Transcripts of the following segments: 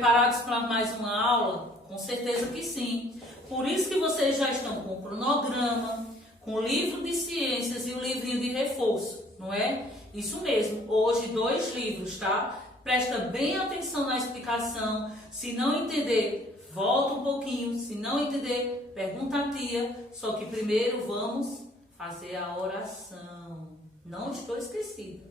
Preparados para mais uma aula? Com certeza que sim. Por isso que vocês já estão com o cronograma, com o livro de ciências e o livrinho de reforço, não é? Isso mesmo, hoje 2 livros, tá? Presta bem atenção na explicação. Se não entender, volta um pouquinho. Se não entender, pergunta à tia. Só que primeiro vamos fazer a oração. Não estou esquecida.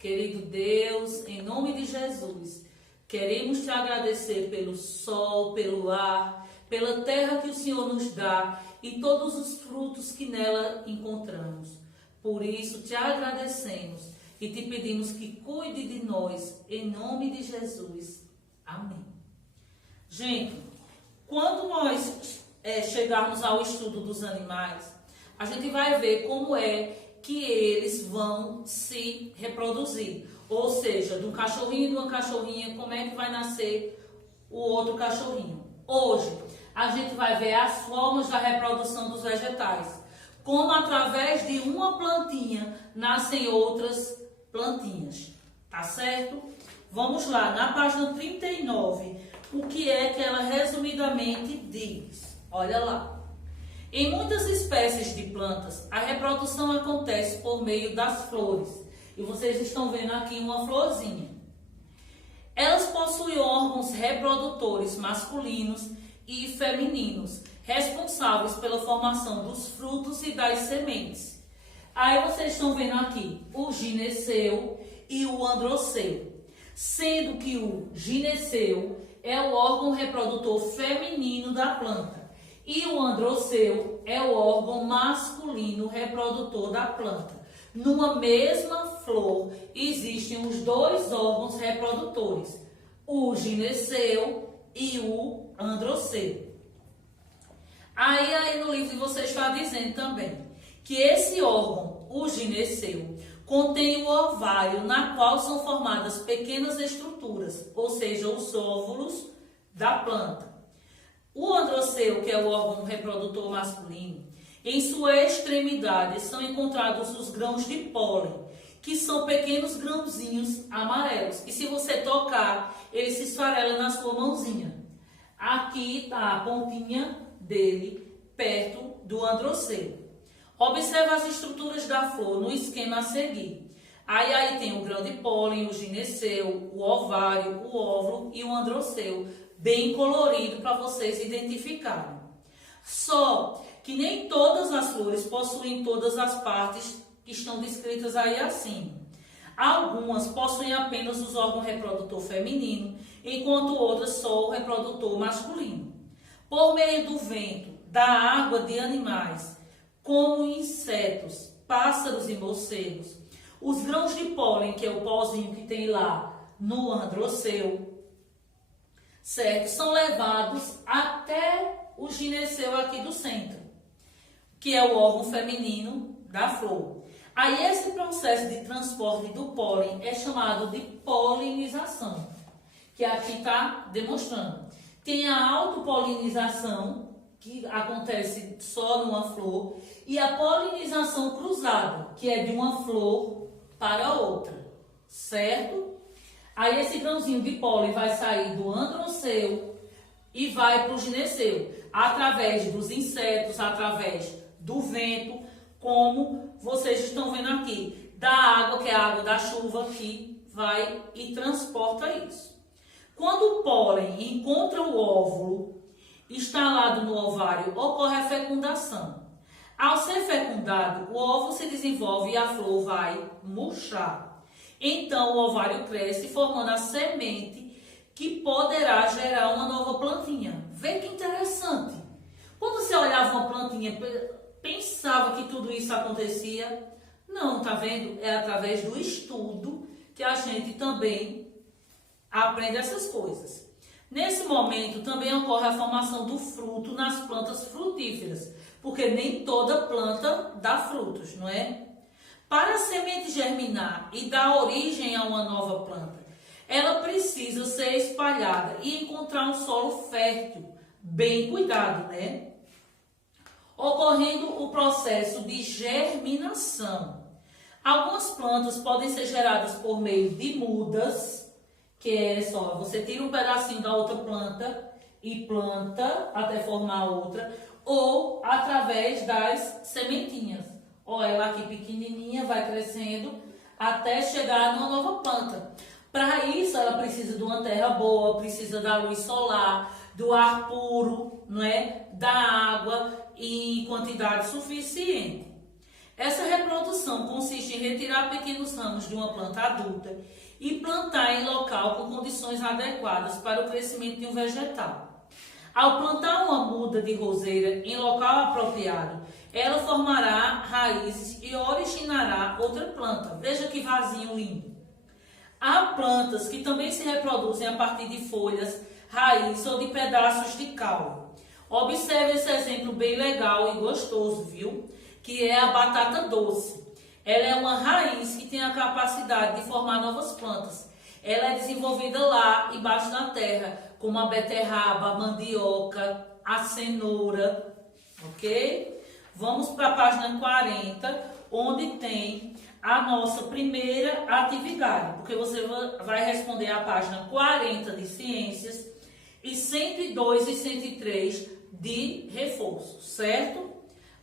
Querido Deus, em nome de Jesus, queremos te agradecer pelo sol, pelo ar, pela terra que o Senhor nos dá e todos os frutos que nela encontramos. Por isso te agradecemos e te pedimos que cuide de nós, em nome de Jesus. Amém. Gente, quando nós chegarmos ao estudo dos animais, a gente vai ver como é que eles vão se reproduzir. Ou seja, de um cachorrinho e de uma cachorrinha, como é que vai nascer o outro cachorrinho. Hoje, a gente vai ver as formas da reprodução dos vegetais. Como através de uma plantinha nascem outras plantinhas. Tá certo? Vamos lá, na página 39, o que é que ela resumidamente diz? Olha lá. Em muitas espécies de plantas, a reprodução acontece por meio das flores. E vocês estão vendo aqui uma florzinha. Elas possuem órgãos reprodutores masculinos e femininos, responsáveis pela formação dos frutos e das sementes. Aí vocês estão vendo aqui o gineceu e o androceu. Sendo que o gineceu é o órgão reprodutor feminino da planta. E o androceu é o órgão masculino reprodutor da planta. Numa mesma flor existem os 2 órgãos reprodutores, o gineceu e o androceu. Aí no livro você está dizendo também que esse órgão, o gineceu, contém o ovário, na qual são formadas pequenas estruturas, ou seja, os óvulos da planta. O androceu, que é o órgão reprodutor masculino, em sua extremidade são encontrados os grãos de pólen, que são pequenos grãozinhos amarelos. E se você tocar, ele se esfarela na sua mãozinha. Aqui está a pontinha dele, perto do androceu. Observe as estruturas da flor no esquema a seguir. Aí tem o grão de pólen, o gineceu, o ovário, o óvulo e o androceu, bem colorido para vocês identificarem. Só que nem todas as flores possuem todas as partes que estão descritas aí acima. Algumas possuem apenas os órgãos reprodutor feminino, enquanto outras só o reprodutor masculino. Por meio do vento, da água de animais, como insetos, pássaros e morcegos, os grãos de pólen, que é o pozinho que tem lá no androceu, certo? São levados até o gineceu aqui do centro, que é o órgão feminino da flor. Aí esse processo de transporte do pólen é chamado de polinização, que aqui está demonstrando. Tem a autopolinização, que acontece só numa flor, e a polinização cruzada, que é de uma flor para outra, certo? Aí esse grãozinho de pólen vai sair do androceu e vai para o gineceu, através dos insetos, através do vento, como vocês estão vendo aqui, da água, que é a água da chuva, que vai e transporta isso. Quando o pólen encontra o óvulo instalado no ovário, ocorre a fecundação. Ao ser fecundado, o óvulo se desenvolve e a flor vai murchar. Então o ovário cresce, formando a semente que poderá gerar uma nova plantinha. Vê que interessante. Quando você olhava uma plantinha, pensava que tudo isso acontecia? Não, tá vendo? É através do estudo que a gente também aprende essas coisas. Nesse momento também ocorre a formação do fruto nas plantas frutíferas, porque nem toda planta dá frutos, não é? Para a semente germinar e dar origem a uma nova planta, ela precisa ser espalhada e encontrar um solo fértil, bem cuidado, né? Ocorrendo o processo de germinação. Algumas plantas podem ser geradas por meio de mudas, que é só, você tira um pedacinho da outra planta e planta até formar outra, ou através das sementinhas. Ó, ela aqui pequenininha vai crescendo até chegar numa nova planta. Para isso, ela precisa de uma terra boa, precisa da luz solar, do ar puro, não é? Da água em quantidade suficiente. Essa reprodução consiste em retirar pequenos ramos de uma planta adulta e plantar em local com condições adequadas para o crescimento de um vegetal. Ao plantar uma muda de roseira em local apropriado, ela formará raízes e originará outra planta. Veja que vasinho lindo. Há plantas que também se reproduzem a partir de folhas, raízes ou de pedaços de caule. Observe esse exemplo bem legal e gostoso, viu? Que é a batata doce. Ela é uma raiz que tem a capacidade de formar novas plantas. Ela é desenvolvida lá embaixo da terra, como a beterraba, a mandioca, a cenoura, ok? Vamos para a página 40, onde tem a nossa primeira atividade, porque você vai responder a página 40 de ciências e 102 e 103 de reforço, certo?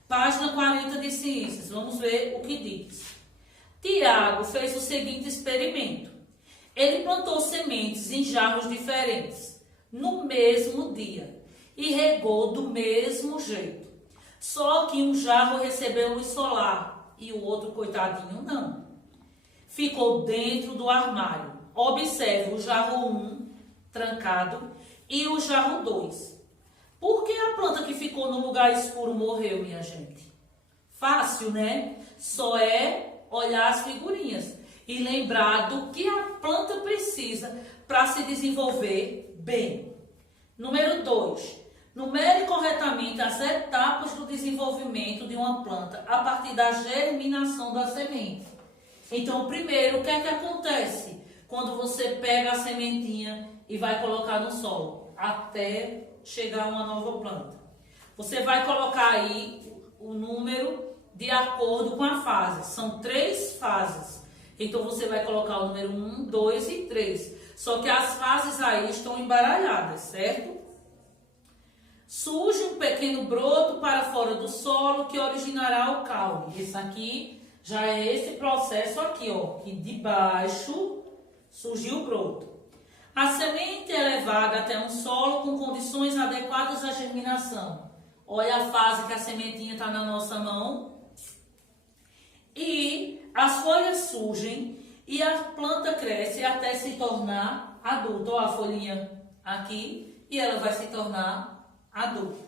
Página 40 de ciências, vamos ver o que diz. Tiago fez o seguinte experimento. Ele plantou sementes em jarros diferentes, no mesmo dia, e regou do mesmo jeito. Só que um jarro recebeu luz solar e o outro, coitadinho, não. Ficou dentro do armário. Observe o jarro 1 trancado e o jarro 2. Por que a planta que ficou no lugar escuro morreu, minha gente? Fácil, né? Só é olhar as figurinhas e lembrar do que a planta precisa para se desenvolver bem. Número 2. Numere corretamente as etapas do desenvolvimento de uma planta a partir da germinação da semente. Então, primeiro, o que é que acontece quando você pega a sementinha e vai colocar no solo? Até chegar uma nova planta. Você vai colocar aí o número de acordo com a fase. São 3 fases. Então, você vai colocar o número 1, 2 e 3. Só que as fases aí estão embaralhadas, certo? Surge um pequeno broto para fora do solo que originará o caule. Esse aqui já é esse processo aqui, ó. Que de baixo surgiu o broto. A semente é levada até um solo com condições adequadas à germinação. Olha a fase que a sementinha está na nossa mão. E as folhas surgem e a planta cresce até se tornar adulta. Olha a folhinha aqui e ela vai se tornar adulta.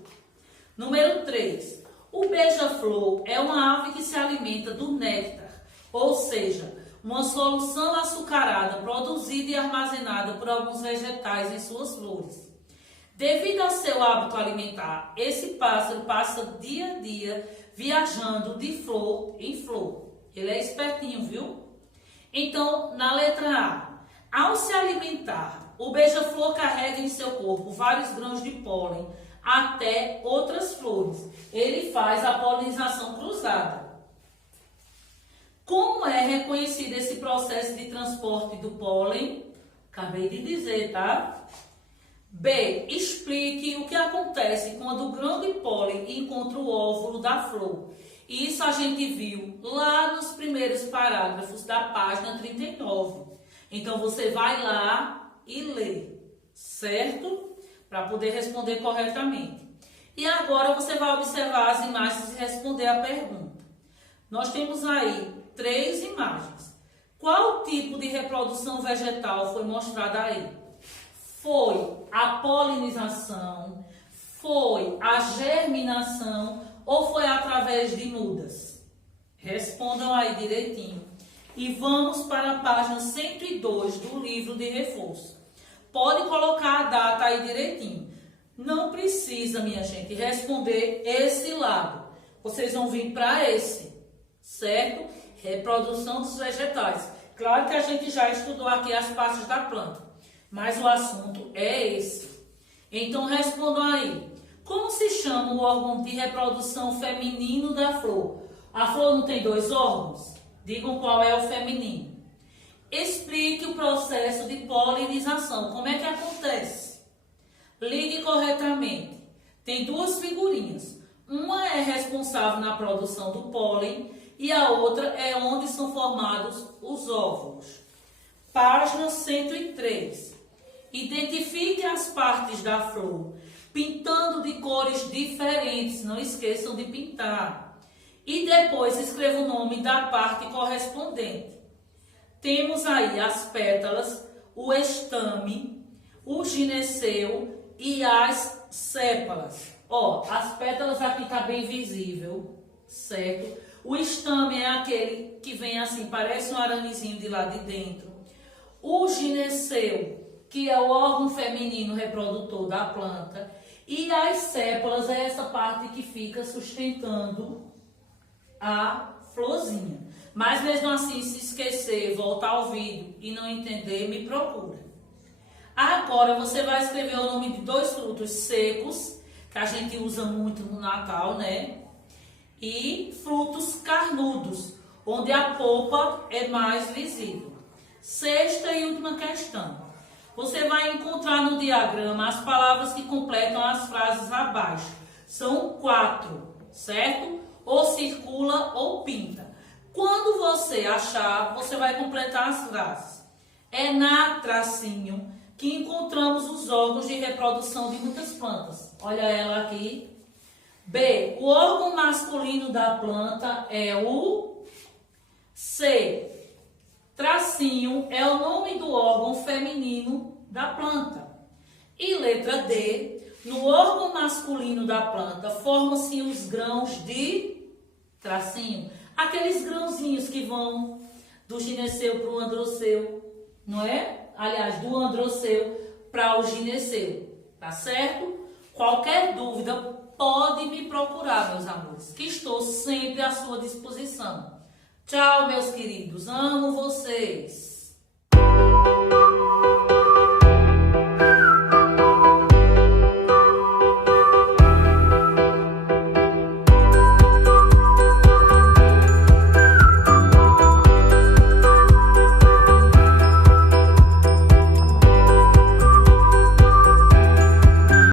Número 3. O beija-flor é uma ave que se alimenta do néctar, ou seja, uma solução açucarada produzida e armazenada por alguns vegetais em suas flores. Devido ao seu hábito alimentar, esse pássaro passa dia a dia viajando de flor em flor. Ele é espertinho, viu? Então, na letra A, ao se alimentar, o beija-flor carrega em seu corpo vários grãos de pólen até outras flores. Ele faz a polinização cruzada. Como é reconhecido esse processo de transporte do pólen? Acabei de dizer, tá? B. Explique o que acontece quando o grão de pólen encontra o óvulo da flor. Isso a gente viu lá nos primeiros parágrafos da página 39. Então, você vai lá e lê, certo? Para poder responder corretamente. E agora você vai observar as imagens e responder a pergunta. Nós temos aí 3 imagens. Qual tipo de reprodução vegetal foi mostrada aí? Foi a polinização, foi a germinação ou foi através de mudas? Respondam aí direitinho. E vamos para a página 102 do livro de reforço. Pode colocar a data aí direitinho. Não precisa, minha gente, responder esse lado. Vocês vão vir para esse, certo? Reprodução dos vegetais. Claro que a gente já estudou aqui as partes da planta, mas o assunto é esse. Então respondam aí. Como se chama o órgão de reprodução feminino da flor? A flor não tem 2 órgãos? Digam qual é o feminino. Explique o processo de polinização. Como é que acontece? Ligue corretamente. Tem duas figurinhas. Uma é responsável na produção do pólen e a outra é onde são formados os óvulos. Página 103. Identifique as partes da flor, pintando de cores diferentes. Não esqueçam de pintar. E depois escreva o nome da parte correspondente. Temos aí as pétalas, o estame, o gineceu e as sépalas. Ó, as pétalas aqui tá bem visível, certo? O estame é aquele que vem assim, parece um aramezinho de lá de dentro. O gineceu, que é o órgão feminino reprodutor da planta. E as sépalas é essa parte que fica sustentando a florzinha. Mas mesmo assim, se esquecer, voltar ao vídeo e não entender, me procura. Agora você vai escrever o nome de dois frutos secos, que a gente usa muito no Natal, né? E frutos carnudos, onde a polpa é mais visível. Sexta e última questão. Você vai encontrar no diagrama as palavras que completam as frases abaixo. São 4, certo? Ou circula ou pinta. Quando você achar, você vai completar as frases. É na tracinho que encontramos os órgãos de reprodução de muitas plantas. Olha ela aqui. B. O órgão masculino da planta é o C. Tracinho é o nome do órgão feminino da planta. E letra D. No órgão masculino da planta formam-se os grãos de tracinho. Aqueles grãozinhos que vão do gineceu para o androceu, não é? Aliás, do androceu para o gineceu, tá certo? Qualquer dúvida, pode me procurar, meus amores, que estou sempre à sua disposição. Tchau, meus queridos. Amo vocês.